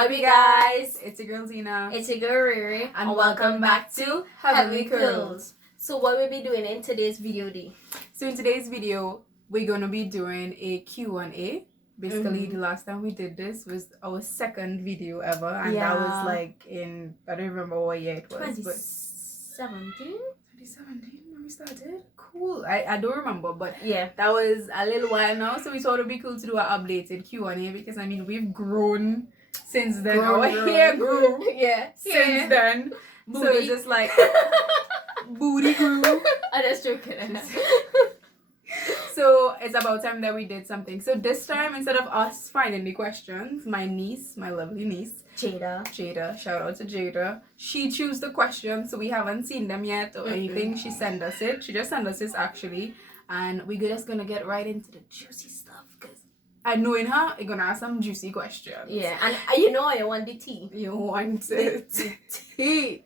up, you guys? It's your girl Deena. It's your girl Reylene. And welcome back to Heavenly Curls. So what we'll be doing in today's video, D? So in today's video, we're going to be doing a Q&A. Basically, the last time we did this was our second video ever. And that was like in, I don't remember what year it was. 2017? 2017 when we started? Cool. I don't remember, but yeah, that was a little while now. So we thought it would be cool to do an updated Q&A because, I mean, we've grown since then. Our hair grew since then. Booty. So it's just like booty grew. I just joking. So it's about time that we did something. So this time, instead of us finding the questions, my niece, my lovely niece, Jada, shout out to Jada, she chose the questions. So we haven't seen them yet or anything. She sent us it. She just sent us this actually. And we're just gonna get right into the juicy stuff because I knowing her, you're gonna ask some juicy questions. Yeah, and you know I want the tea. You want the tea.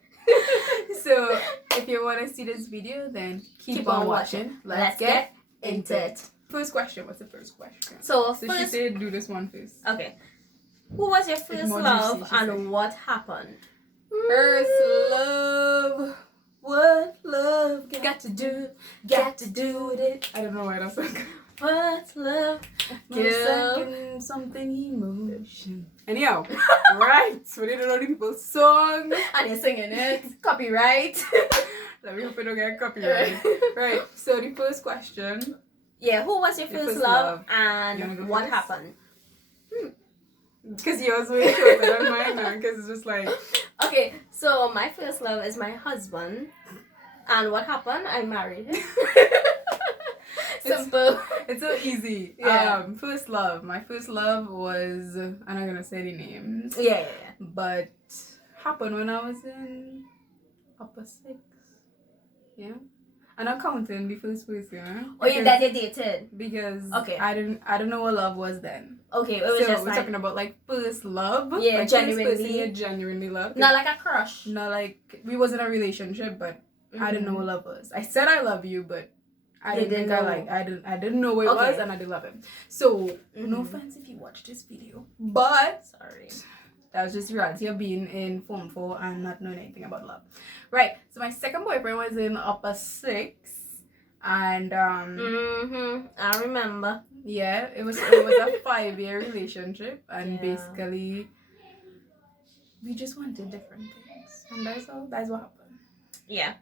So if you want to see this video, then keep on watching. Let's get into it. First question. What's the first question? So she said do this one first. Okay. Who was your first love juicy, and what happened? First love. What love got to do with it. I don't know why that's like. What's love? Girl, something emotion. Anyhow, right. So we didn't know the people's song. And you're singing it. Copyright. Let me hope we don't get copyright. Right. So the first question. Yeah, who was your first love and what happened? Because yours way shorter than mine now. Because it's just like. Okay, so my first love is my husband. And what happened? I married him. Simple. It's so easy. Yeah. First love. My first love was, I'm not gonna say the names. Yeah. But happened when I was in upper 6. Yeah. And I'm counting the first person. Oh, that you dated? Because okay. I don't know what love was then. Okay, it was just we're like, talking about like first love. Yeah, like genuinely. First person you genuinely loved. Not like a crush. Not like we was in a relationship, but I didn't know what love was. I said I love you, but I didn't know. I didn't know what it was, and I didn't love him. So no offense if you watch this video, but sorry, that was just reality of being in Form 4 and not knowing anything about love. Right. So my second boyfriend was in upper 6, and I remember. Yeah, it was a 5-year relationship, and basically we just wanted different things, and that's what happened. Yeah.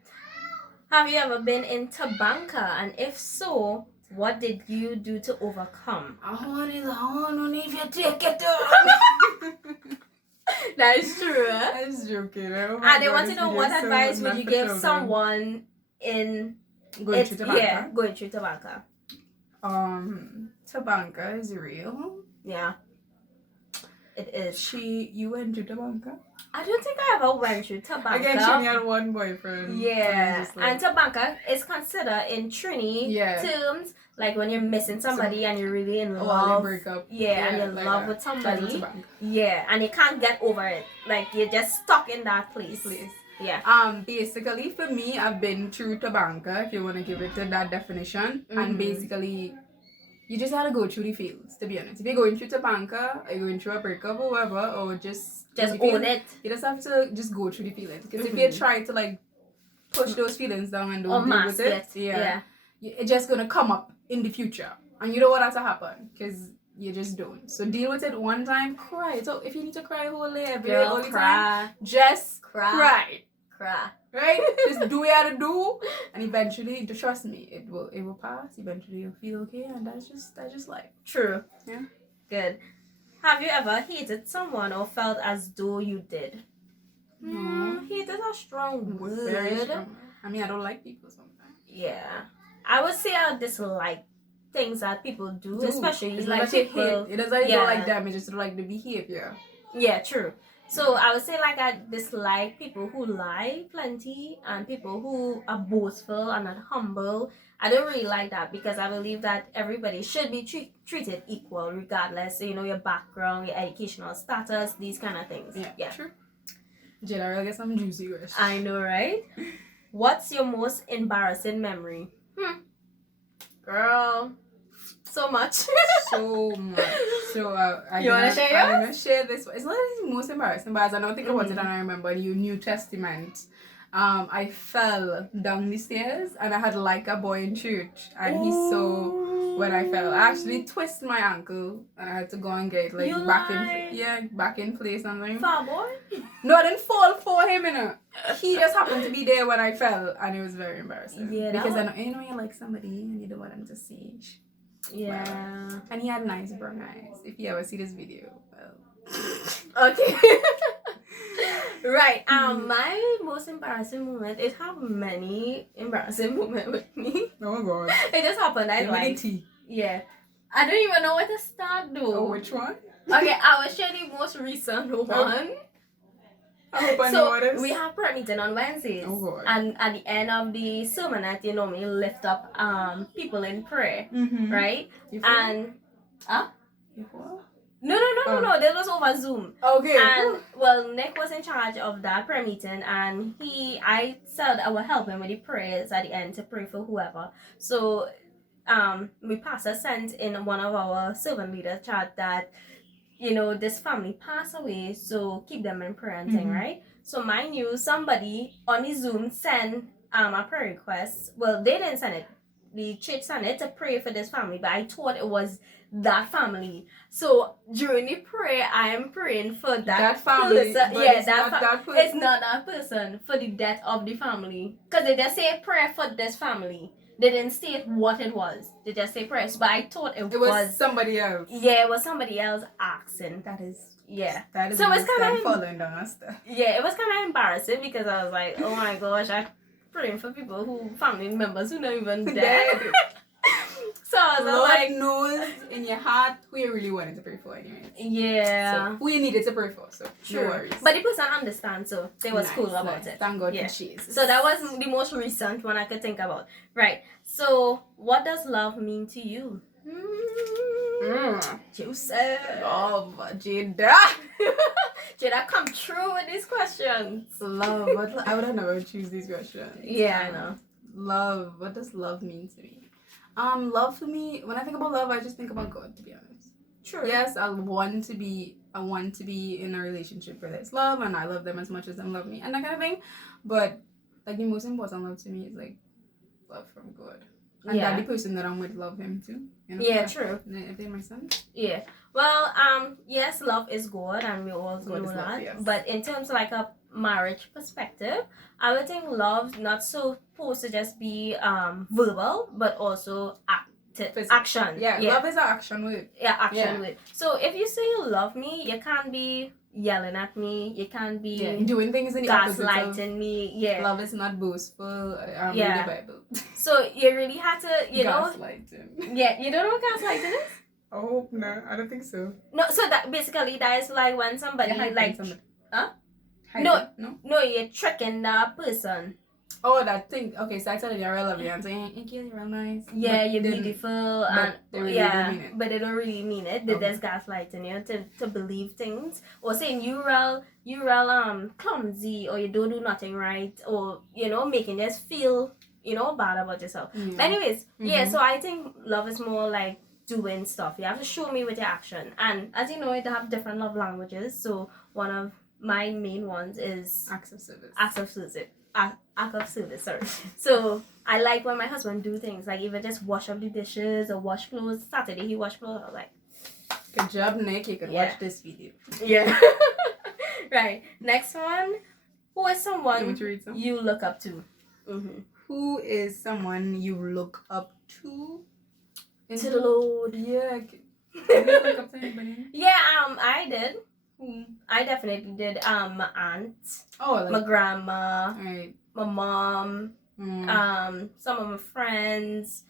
Have you ever been in Tobago? And if so, what did you do to overcome? I want if you take it down. That is true. I was joking. And they want to know what advice would you give someone in going through Tobago? Yeah, going through Tobago. Tobago is real. Yeah. It is. You went to Tobago? I don't think I ever went through Tobago. Again, she only had one boyfriend. Yeah. And Tobago is considered in Trini terms, like when you're missing somebody and you're really in love. You break up. Yeah, and you're in love with somebody. Yeah, and you can't get over it. Like you're just stuck in that place. Yeah. Basically for me, I've been through Tobago, if you want to give it to that definition. And basically you just have to go through the fields, to be honest. If you're going through Tobago, or you're going through a breakup or whatever, or just own it. You just have to just go through the feelings. Because if you try to like push those feelings down and don't deal with it, it's just gonna come up in the future. And you don't want that to happen. Because you just don't. So deal with it one time, cry. So if you need to cry whole day, every day, all the time, just cry. Right? Just do what you have to do, and eventually, trust me, it will pass. Eventually, you'll feel okay, and that's just life. True. Yeah. Good. Have you ever hated someone or felt as though you did? No. Hate is a strong word. Very strong. I mean, I don't like people sometimes. Yeah. I would say I dislike things that people do. Especially it's like people. It doesn't even like them. It's just like the behavior. Yeah, true. So I would say like I dislike people who lie plenty and people who are boastful and not humble. I don't really like that because I believe that everybody should be treated equal regardless, your background, your educational status, these kind of things. Yeah. True. Jada, I'll get some juicy words. I know, right? What's your most embarrassing memory? Girl, So much. So much. So you wanna share yours? I'm gonna share this. It's not the most embarrassing, but as I don't think about it, and I remember the New Testament. I fell down the stairs and I had like a boy in church, and he saw when I fell. I actually twisted my ankle and I had to go and get like back in place and things. Far boy? No, I didn't fall for him, you know. He just happened to be there when I fell, and it was very embarrassing. Yeah, because I know, you know, you like somebody and you don't want them to see. Yeah. Well, and he had nice brown eyes. If you ever see this video, well. Okay. Right. My most embarrassing moment. It have many embarrassing moments with me. Oh my god. It just happened. Yeah. I don't even know where to start though. Oh, which one? Okay, I will share the most recent one. I hope I know So what it is. we have prayer meeting on Wednesdays. Oh god. And at the end of the sermon, I normally lift up people in prayer, right? You and You fall? No. That was over Zoom. Okay. And well, Nick was in charge of that prayer meeting, and I said I would help him with the prayers at the end to pray for whoever. So, my pastor sent in one of our servant leaders chat that, you know, this family passed away, so keep them in prayer and thing, right? So mind you, somebody on the Zoom sent a prayer request. Well, they didn't send it. The church sent it to pray for this family, but I thought it was that family. So during the prayer, I am praying for that family. person. But Yeah, it's not that person. It's not that person, for the death of the family. Because they just say prayer for this family. They didn't state what it was. They just say prayers. But I thought it was somebody else. Yeah, it was somebody else asking. That is So it's kind of following down us. Yeah, it was kind of embarrassing because I was like, oh my gosh, I'm praying for people family members who not even dead. So I was Lord like, knows in your heart who you really wanted to pray for anyway. Yeah. So who you needed to pray for, so True. No worries. But the person understands, so they was cool about it. Thank God for Jesus. So that was the most recent one I could think about. Right. So what does love mean to you? Joseph. Love, Jada. Jada, come true with these questions. Love. I would have never choose these questions. Yeah, I know. Love. What does love mean to me? Love for me, when I think about love, I just think about God, to be honest. True. Yes, I want to be in a relationship where there's love and I love them as much as them love me and that kind of thing. But like the most important love to me is like love from God. And that the person that I'm with love him too. You know? Yeah, true. If they my son. Yeah. Well, yes, love is God and we all know that. Love, yes. But in terms of like a marriage perspective, I would think love not supposed to just be verbal, but also action. Yeah, love is an action word. Yeah, action word. So if you say you love me, you can't be yelling at me. You can't be doing things in the gaslighting me. Yeah. Love is not boastful. Read the Bible. So you really have to, you know. Gaslighting. Yeah, you don't know what gaslighting is? Oh no, I don't think so. No, so that basically that is like when somebody like somebody. Huh? No, you're tricking that person. Oh, that thing. Okay, so I tell you I love you and saying, "Thank you, you're real nice." Yeah, you're beautiful, and they really do mean it. But they don't really mean it. They just gaslighting you to believe things, or saying you real clumsy, or you don't do nothing right, or you know making you just feel bad about yourself. But anyways, so I think love is more like doing stuff. You have to show me with your action, and as you know, they have different love languages. So one of my main ones is acts of service. Act of service, sorry. So I like when my husband do things like even just wash up the dishes or wash clothes. Saturday he washed clothes. I was like, good job, Nick. You can watch this video. Yeah. Right. Next one. Who is someone you look up to? Who is someone you look up to? To the Lord. Yeah. Did you look up to anybody? Yeah. I did. I definitely did. My aunt, my grandma, my mom, some of my friends.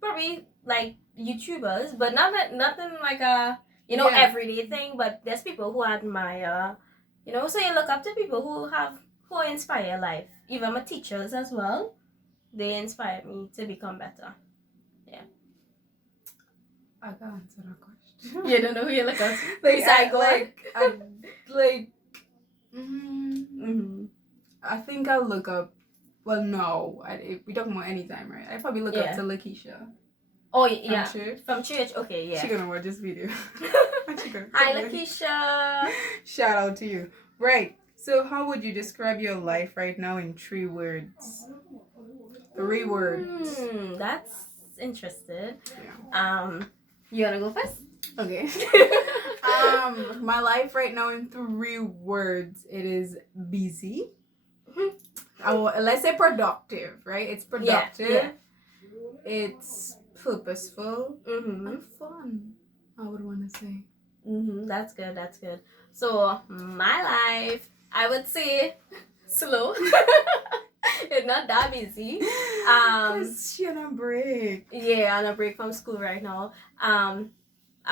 Probably like YouTubers, but nothing like a everyday thing. But there's people who I admire. So you look up to people who inspire your life. Even my teachers as well. They inspired me to become better. Yeah. I can't answer that question. You don't know who you look up to? I think I'll look up. Well, no. If we talking about any time, right? I probably look up to Lakeisha. Oh yeah, church? From church. Okay, yeah. She gonna watch this video. Hi, Lakeisha. Shout out to you. Right. So, how would you describe your life right now in 3 words? 3 words. That's interesting. Yeah. You wanna go first? Okay. My life right now in 3 words. It is busy. Let's say productive, right? It's productive. Yeah. It's purposeful and fun. I would want to say. That's good. That's good. So my life, I would say, slow. It's not that busy. She on a break. Yeah, on a break from school right now. I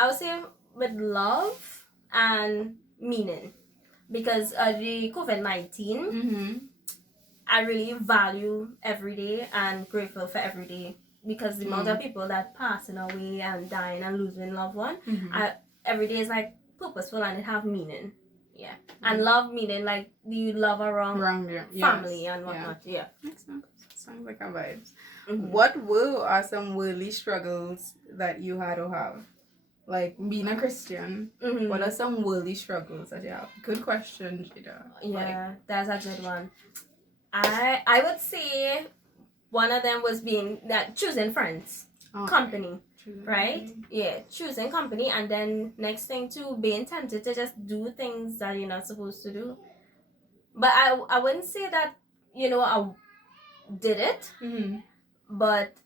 would say with love and meaning, because the COVID-19, I really value every day and grateful for every day, because the amount of people that passing away and dying and losing loved one, every day is like purposeful and it have meaning. Yeah. And love meaning like you love around family and whatnot. Yeah. Makes sense. Sounds like our vibes. What are some worldly struggles that you had to have? Like being a Christian, what are some worldly struggles that you have? Good question, Jada. Yeah, that's a good one. I would say one of them was choosing friends, company, right? Yeah, choosing company, and then next thing too, being tempted to just do things that you're not supposed to do. But I wouldn't say that I did it, but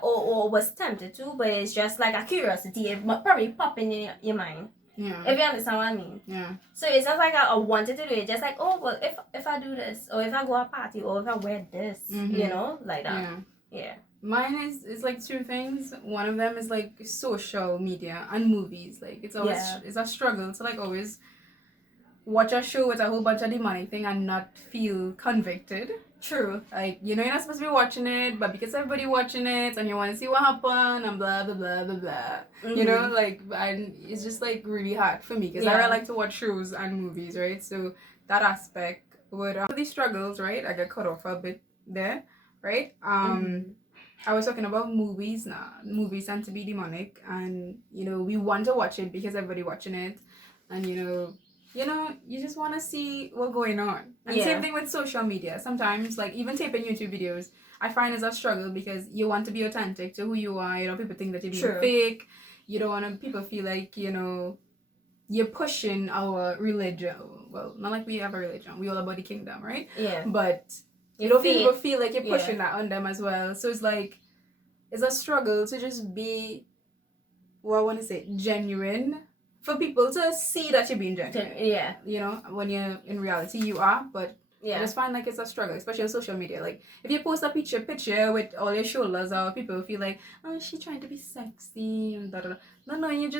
or was tempted to, but it's just like a curiosity. It probably pop in your mind. Yeah. If you understand what I mean. Yeah. So it's not like I wanted to do it. Just like, oh well, if I do this, or if I go a party, or if I wear this, like that. Yeah. Yeah. Mine is like 2 things. One of them is like social media and movies. Like it's always it's a struggle to like always watch a show with a whole bunch of demonic thing and not feel convicted. True. Like, you're not supposed to be watching it, but because everybody watching it and you want to see what happened and blah, blah, blah, blah, blah. Like, and it's just like really hard for me because I really like to watch shows and movies, right? So that aspect would, these struggles, right? I get cut off a bit there, right? I was talking about movies now. Movies tend to be demonic and, we want to watch it because everybody watching it and, you just want to see what's going on. And same thing with social media. Sometimes, like, even taping YouTube videos, I find is a struggle because you want to be authentic to who you are. You don't want people think that you're being fake. You don't want people feel like, you're pushing our religion. Well, not like we have a religion. We all about the kingdom, right? Yeah. But you don't people feel like you're pushing that on them as well. So it's like, it's a struggle to just be, genuine. For people to see that you're being genuine. Yeah. When you're in reality, you are. But I just find like it's a struggle, especially on social media. Like, if you post a picture with all your shoulders out, people feel like, oh, she's trying to be sexy and da da da. No, you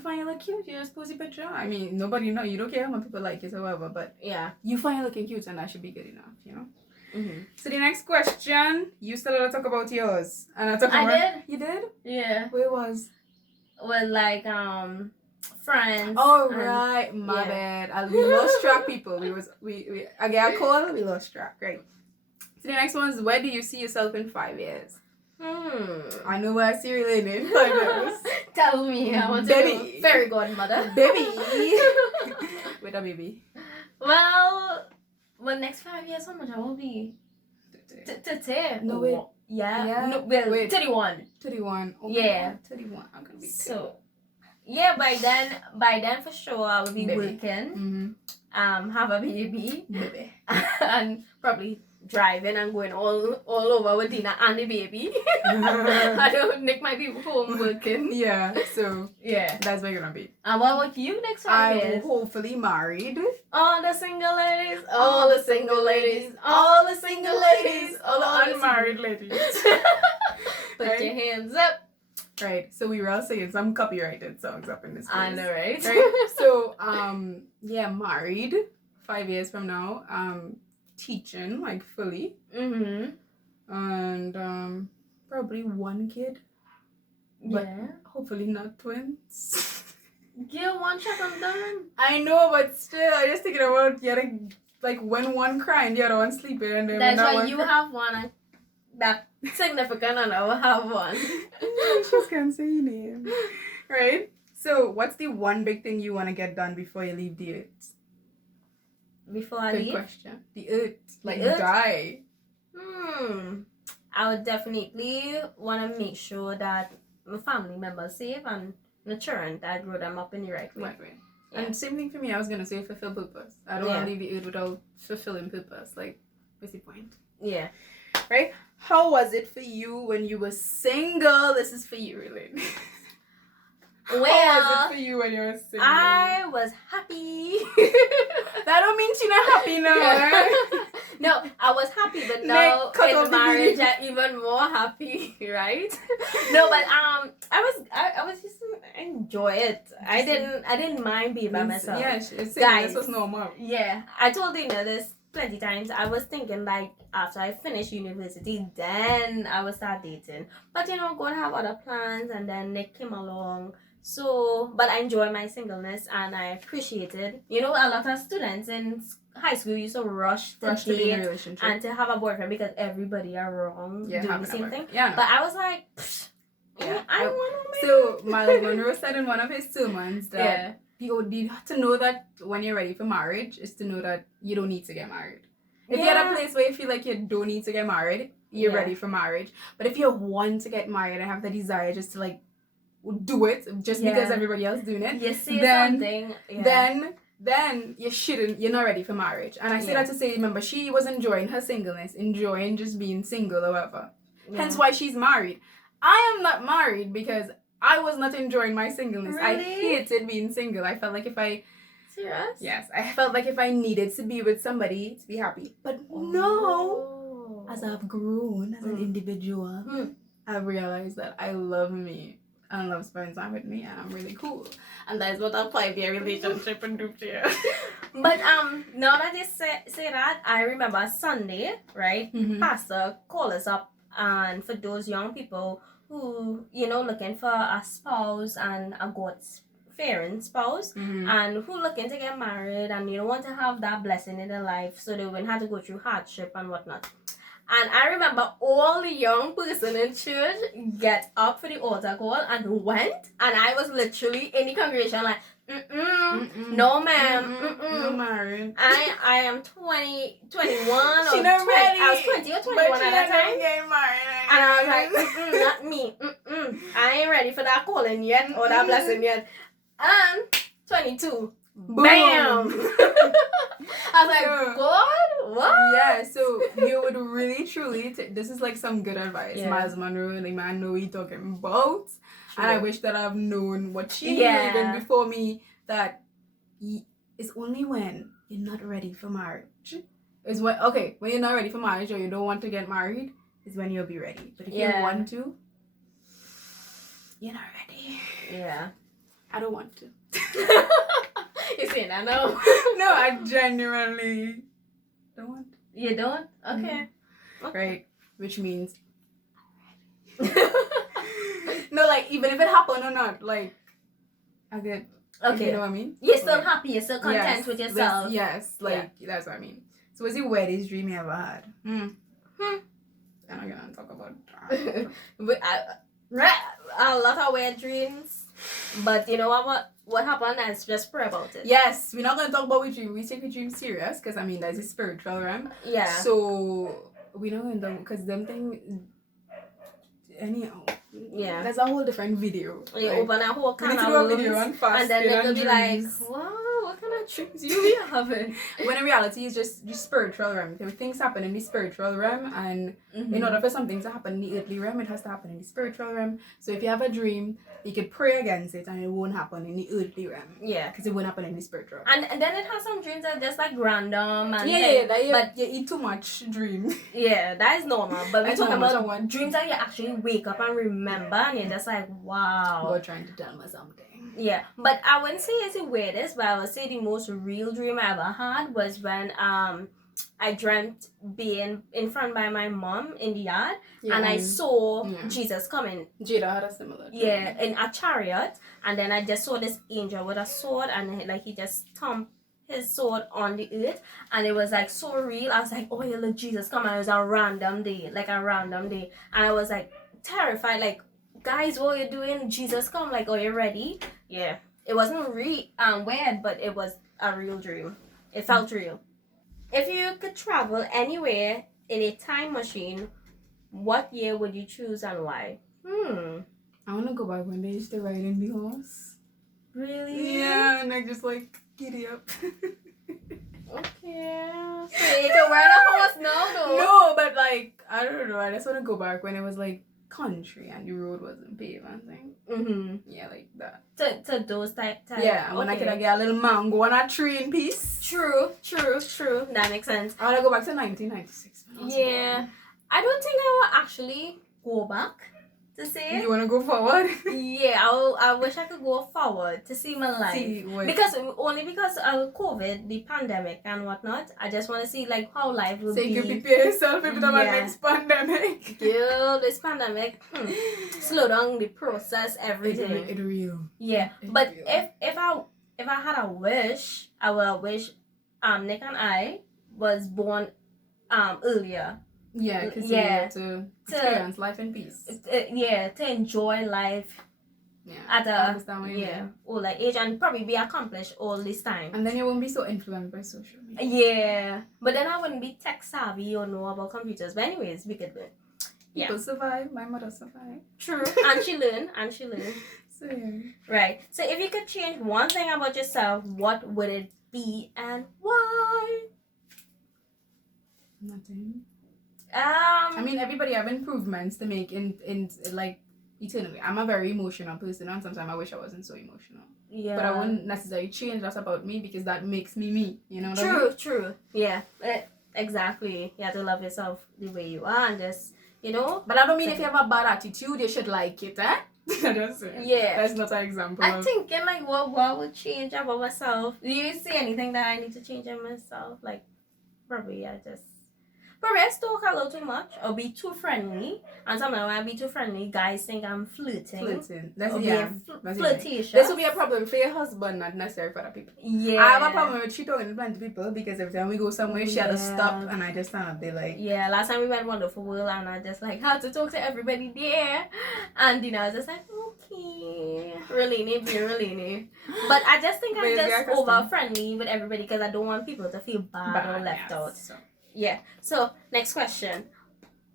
find you look cute. You just post a picture. I mean, nobody know. You don't care how people like it or whatever. But you find you looking cute and that should be good enough, So the next question, you still want to talk about yours. And I did. You did? Yeah. Where was? Well, like, friends. Oh right, my bad. We lost track, people. We I get a call. We lost track. Right. So the next one is, where do you see yourself in 5 years? I know where I see Reylene in 5 years. Tell me. I want to be fairy godmother. Baby. With a baby. Well, next 5 years, how much I will be? No wait. Yeah. No, well, wait. 31. 31. Oh yeah. 31. I'm gonna be so. Yeah, by then for sure I will be working, have a baby, and probably driving and going all over with Deena and the baby. I don't make my people home working. Yeah, so that's where you're gonna be. And what about you next 5 years? I'm hopefully married. All the single ladies, all the single ladies, all the single ladies, all the unmarried ladies. Put your hands up. Right, so we were all saying some copyrighted songs up in this place. I know, right? So, married 5 years from now, teaching, like, fully. And, probably 1 kid. But hopefully not twins. Get 1 shot, I'm done. I know, but still, I'm just thinking about getting, like, when one crying, the other one sleeping, and then that's why you have one that significant other will have one. She can't say your name. Right? So, what's the one big thing you want to get done before you leave the earth? Before I Good leave? question. The earth. Like, The earth? die. I would definitely want to make sure that my family members safe and the children, that I grow them up in the right way. Right. Yeah. And same thing for me, I was going to say fulfill purpose. I don't want to leave the earth without fulfilling purpose. Like, what's the point? Yeah. Right? How was it for you when you were single? This is for you, Reylene. Well, how was it for you when you were single? I was happy. That don't mean she's not happy now. Right? No, I was happy, but now in marriage I'm even more happy, right? No, but I was just enjoy it. I didn't mind being by myself. Yeah, guys, this was normal. Yeah, I told Deena this plenty times. I was thinking like after I finish university, then I would start dating. But God have other plans, and then they came along. So, but I enjoy my singleness and I appreciate it. A lot of students in high school used to rush to be in a relationship and to have a boyfriend because everybody are wrong doing the same thing. Yeah, no. But I was like, I want to. So Miles Monroe said in one of his sermons that to know that when you're ready for marriage is to know that you don't need to get married. If you're at a place where you feel like you don't need to get married, you're ready for marriage. But if you want to get married and have the desire just to like do it just because everybody else doing it, you see something, then you shouldn't. You're not ready for marriage. And I say that to say, remember, she was enjoying her singleness, enjoying just being single or whatever. Hence why she's married. I am not married because I was not enjoying my singleness. Really? I hated being single. I felt like if I serious? Yes, I felt like if I needed to be with somebody to be happy. But no, as I've grown as an individual, I've realized that I love me and love spending time with me, and I'm really cool. And that is what a 5-year relationship and do to you. But now that you say that, I remember Sunday, right? Pastor called us up, and for those young people who looking for a spouse and a God-fearing spouse, and who looking to get married and want to have that blessing in their life, so they wouldn't have to go through hardship and whatnot. And I remember all the young person in church get up for the altar call and went, and I was literally in the congregation like, no ma'am, no married. I am 20, 21 or she not 20. Ready. I was 20 or 21 at that time. And I was like, not me. I ain't ready for that calling yet or that blessing yet. And 22. Boom. Bam! I was like, God, what? Yeah, so you would really, truly, this is like some good advice. Miles Monroe, the man know he talking about. True. And I wish that I've known what she knew even before me, that it's only when you're not ready for marriage. When you're not ready for marriage or you don't want to get married, is when you'll be ready. But if you want to, you're not ready. Yeah. I don't want to. You saying I know? No, I genuinely don't want to. You don't? Okay. Right. Which means no, like even if it happened or not, like I get you know what I mean? You're still happy, you're still content with yourself. That's what I mean. So what's the weirdest dream you ever had? I'm not gonna talk about a lot of weird dreams. But you know what happened? Let's just pray about it. Yes, we're not gonna talk about we dream. We take a dream serious because that's a spiritual realm. Yeah. So we're not gonna talk because them thing. Anyhow. Yeah. That's a whole different video. You open a whole can of worms, a video on and then they'll be like, wow, what kind of dreams you be having? When in reality it's just spiritual realm. Things happen in the spiritual realm, and in order for something to happen in the earthly realm, it has to happen in the spiritual realm. So if you have a dream, you could pray against it and it won't happen in the earthly realm. Yeah. Because it won't happen in the spiritual realm. And then it has some dreams that are just like random and but you eat too much dream. Yeah, that is normal. But we're talking about dreams that you actually wake up and remember, and you're just like, wow. God trying to tell me something. Yeah, but I wouldn't say it's the weirdest, but I would say the most real dream I ever had was when I dreamt being in front by my mom in the yard, and I saw Jesus coming. Jada had a similar dream. Yeah, in a chariot, and then I just saw this angel with a sword, and like he just stomped his sword on the earth, and it was like so real. I was like, oh yeah, look, Jesus come, and it was a random day, and I was like terrified, like, guys, what are you doing? Jesus come, like, are you ready? Yeah, it wasn't weird, but it was a real dream. It felt real. If you could travel anywhere in a time machine, what year would you choose and why? I want to go back when they used to ride in the horse. Really? Yeah, and I just like giddy up. Okay. So you can ride a horse now, though. No, but like, I don't know. I just want to go back when it was like country and the road wasn't paved and thing. Yeah, like that. To those type. Yeah, and when I could get a little mango and a tree in peace. True. That makes sense. I want to go back to 1996. Yeah. I don't think I will actually go back to see it. You want to go forward? Yeah, I wish I could go forward to see my life. Because of COVID, the pandemic and whatnot. I just want to see like how life will be. So you can prepare yourself if the next pandemic. Girl, this pandemic slow down the process, everything. It's real. Yeah, but if I had a wish, I would wish Nick and I was born earlier. Yeah, because you have to experience life in peace. To enjoy life. Yeah, at a older age and probably be accomplished all this time. And then you won't be so influenced by social media. Yeah, but then I wouldn't be tech savvy or know about computers. But anyways, we could learn. People survive. My mother survived. True, and she learned. So yeah. Right. So if you could change one thing about yourself, what would it be and why? Nothing. I mean, everybody have improvements to make in like eternally. I'm a very emotional person, and sometimes I wish I wasn't so emotional. Yeah. But I wouldn't necessarily change that about me because that makes me me. You know what I mean? True. Yeah. Exactly. You have to love yourself the way you are and just, you know. But I don't mean if you have a bad attitude, you should like it, eh? Yeah. That's not an example. I think like what would change about myself? Do you see anything that I need to change in myself? Like probably I stalk a little too much or be too friendly. And sometimes when I be too friendly, guys think I'm flirting. That's flirtatious. This will be a problem for your husband, not necessarily for other people. Yeah. I have a problem with she talking to plenty people because every time we go somewhere, she had to stop and I just stand up there like... Yeah, last time we went Wonderful World and I just like had to talk to everybody there. And Deena was just like, okay. Reylene. But I just think I'm just over friendly with everybody because I don't want people to feel bad or left out. So. Yeah. So next question: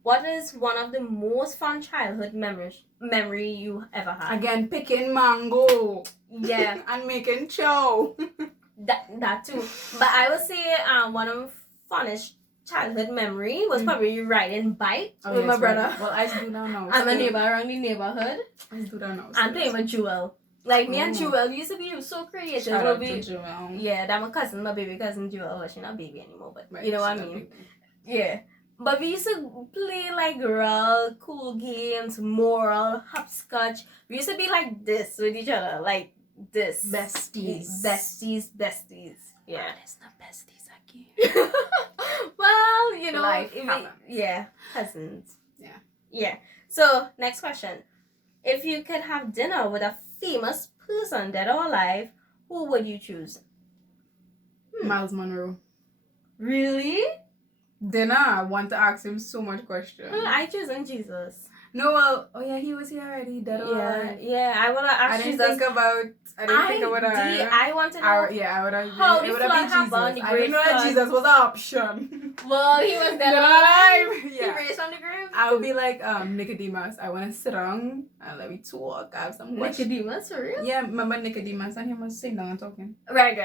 what is one of the most fun childhood memory you ever had? Again, picking mango. Yeah. And making chow. that too. But I would say one of the funnest childhood memory was probably riding bike with my brother. Right. Well, I do that now. I'm a neighbor around the neighborhood. I do that now. I'm playing with Jewel. Like me and Jewel used to be so creative. Shout out to Jewel. Yeah, that my cousin, my baby cousin Jewel. Well, she's not baby anymore, but right, you know what I mean. Yeah. But we used to play like real cool games, moral, hopscotch. We used to be like this with each other, like this. Besties. Yeah. It's not besties again. Well, you know, Life cousins. Yeah. So next question: if you could have dinner with a famous person, dead or alive, who would you choose? Miles Monroe. Really? Dinner. I want to ask him so much questions. I chosen Jesus. No, well, he was here already. Dead or alive. Yeah, I would have asked Jesus. I didn't think about I want to know. I would have. How the flood happened. I didn't know that Jesus was an option. Well, he was dead or alive. Yeah. He raised from the grave. I would be like Nicodemus. I want to sit down and let me talk. I have some questions. Nicodemus, for real? Yeah, remember Nicodemus and he was sitting down and talking. Right.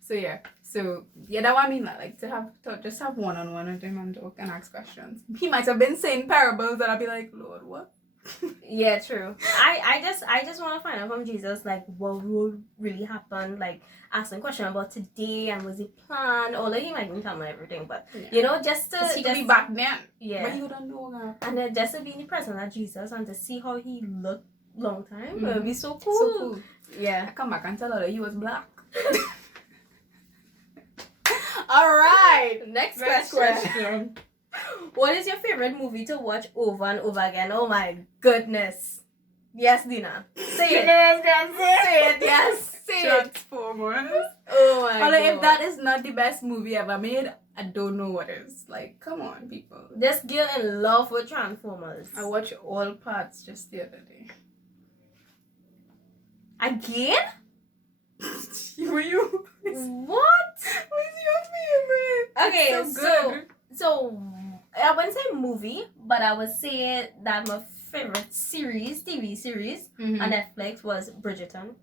So that's what I mean. Like to just have one-on-one with him and talk and ask questions. He might have been saying parables and I'd be like, Lord, what? Yeah, true. I just want to find out from Jesus like what would really happen. Like asking questions about today and was it planned. Although he might even tell me everything, but you know, just to he could be back then. Yeah. But you don't know that. And then just to be in the presence of Jesus and to see how he looked long time, it would be so cool. So cool. Yeah. I come back and tell her that he was black. All right. Next question. What is your favorite movie to watch over and over again? Oh my goodness. Yes, Deena. Say it. Say it, yes. say Transformers. Oh my God. god. If that is not the best movie ever made, I don't know what is. Like, come on, people. This girl in love with Transformers. I watched all parts just the other day. Again? Were you? What? What's your favorite? Okay, It's so good. so I wouldn't say movie, but I would say that my favorite series, TV series Mhm. on Netflix was Bridgerton.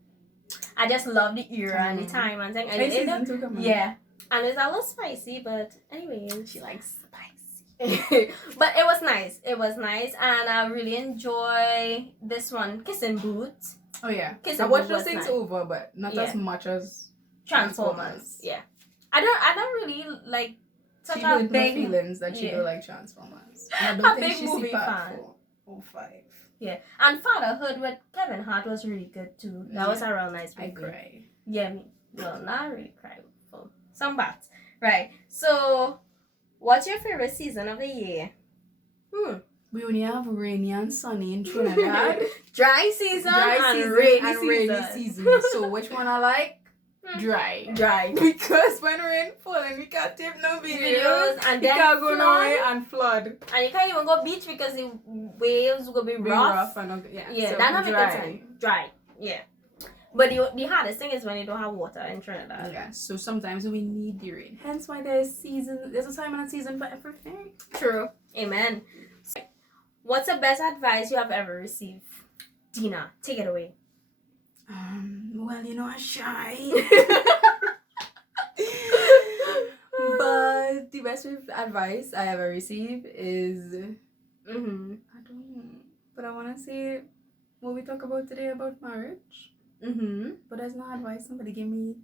I just love the era and the time and thing. And Hey, season 2 coming. yeah, and it's a little spicy, but anyway, She likes spicy. but it was nice. It was nice, and I really enjoy this one, Kissing Boots. Oh yeah. Kiss I and watched Boo those was things nice. over, but not Yeah. as much as Transformers. Yeah, I don't really like such she a hurt my big feelings that she yeah. don't like Transformers. And I A don't think big she's movie part fan. 5. Yeah, and Fatherhood with Kevin Hart was really good too. That was a real nice movie. I cry. Yeah, me. Well, not really cry for some bats. Right. So, what's your favorite season of the year? We only have rainy and sunny in Trinidad. Dry season Dry and season rainy and season. rainy season. So which one I like? Dry. Dry. Because when rain falling, we can't take no videos. And We then can't go flood. nowhere and flood. And you can't even go beach because the waves will be Be rough. and Yeah, so that's not a good dry. time. Dry. Yeah. But the hardest thing is when you don't have water in Trinidad. Yeah, so sometimes we need the rain. Hence why there's a time and a season for everything. True. Amen. What's the best advice you have ever received? Deena, take it away. Well, I'm shy. But the best advice I ever received is I don't know. But I wanna say what we talk about today about marriage. But that's not advice somebody gave me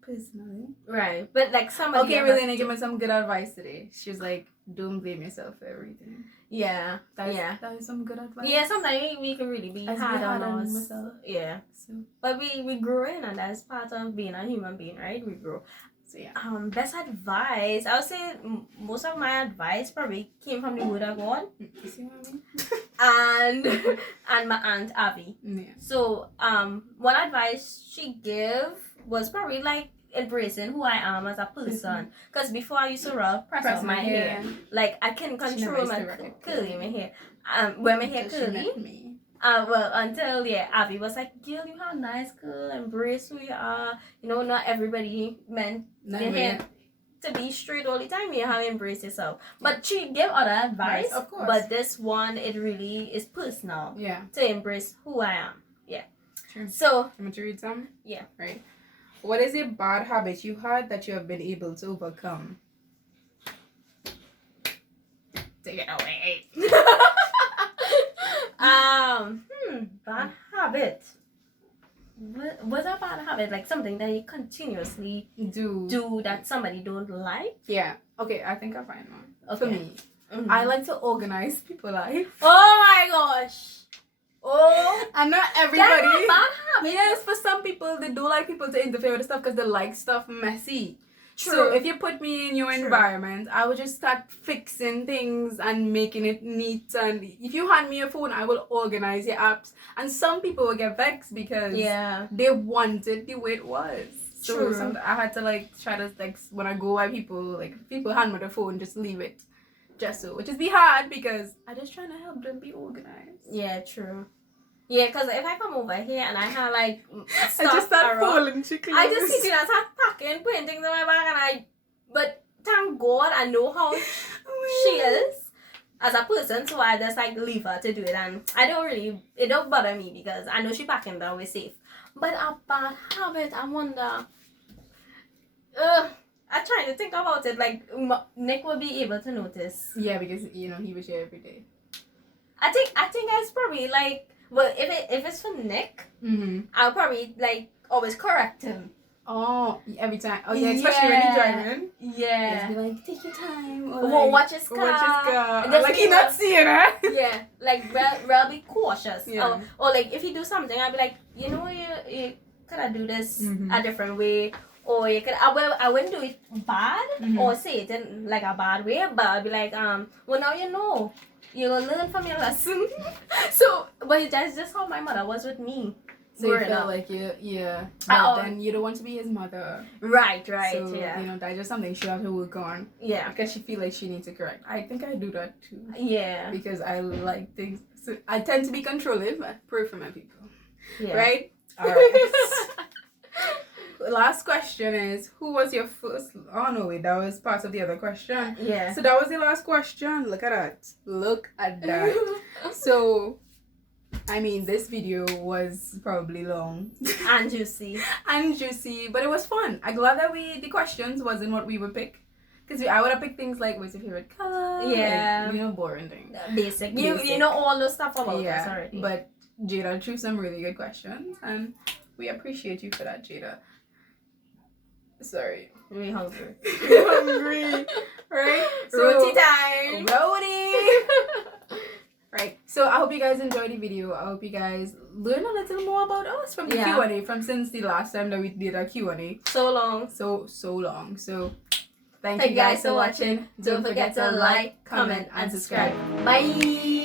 personally. Right. But like somebody Okay, Reylene gave me some good advice today. She was like, don't blame yourself for everything. Yeah. That is some good advice. Yeah, sometimes we can really be As hard we on hard on us. myself. Yeah. So But we grow in, and that's part of being a human being, right? We grow. yeah. Best advice. I would say most of my advice probably came from the word of God You see what I mean? and my aunt Abby. Yeah. So one advice she gave was probably like embracing who I am as a person. Because before I used to press up my hair. Like I can control my curly my hair. When my hair curly. Well, until Abby was like, "Girl, you have nice curl. Embrace who you are. Not everybody meant their hair to be straight all the time. You have to embrace yourself." But she gave other advice. Right, of course. But this one, it really is personal. Yeah. To embrace who I am. Yeah. True. So. I'm going to read some? Yeah. Right. What is a bad habit you had that you have been able to overcome? Take it away. Bad habit. What's a bad habit? Like something that you continuously do that somebody don't like? Yeah. Okay, I think I find one. Okay. For me, I like to organize people's life. Oh my gosh. Oh. And not That's everybody. a bad habit. Yes, for some people, they do like people to interfere with the stuff because they like stuff messy. True. So if you put me in your True. environment, I would just start fixing things and making it neat. And if you hand me your phone, I will organize your apps. And some people will get vexed because they want it the way it was. So I had to try to when I go by people, if people hand me the phone, just leave it. Just so, which is be hard because I just trying to help them be organized. Yeah, true. Yeah, because if I come over here and I have stuff I just start around, folding chicken. I just sit here and start packing, putting things in my bag, but thank God I know how she is as a person, so I just leave her to do it, and it don't bother me because I know she packing that way safe. But a bad habit, I wonder. I'm trying to think about it. Nick will be able to notice. Yeah, because he was here every day. I think it's probably well, if it's for Nick, I'll probably always correct him. Oh, every time. Oh yeah, especially when he's driving. Yeah. Just be take your time. Or watch his car. He not seeing her. Yeah, we'll be cautious. Yeah. Or if you do something, I'll be like, you could have do this a different way. Or you could, I wouldn't do it bad or say it in a bad way, but I'll be like, well now you know. You'll learn from your lesson. So, but that's just how my mother was with me. So you felt like but then you don't want to be his mother. Right, so, you know, that's just something she have to work on. Yeah. Because she feel like she needs to correct. I think I do that too. Yeah. Because I like things. So I tend to be controlling. I pray for my people. Yeah. Right? Alright. Last question is, who was your first... Oh, no, wait. That was part of the other question. Yeah. So that was the last question. Look at that. Look at that. So... I mean, this video was probably long. And juicy. But it was fun. I'm glad that the questions wasn't what we would pick. Because I would have picked things like, what's your favorite color? Yeah. Like, you know, boring things. Basic. You know all the stuff about us already. But Jada threw some really good questions. And we appreciate you for that, Jada. Sorry. We're hungry. We're hungry. Right? Roti time. Roti. Right, so I hope you guys enjoyed the video. I hope you guys learn a little more about us from the Q&A, from since the last time that we did a Q&A. So long. So long. So, thank you guys for watching. Don't forget to like, comment, and subscribe. Bye.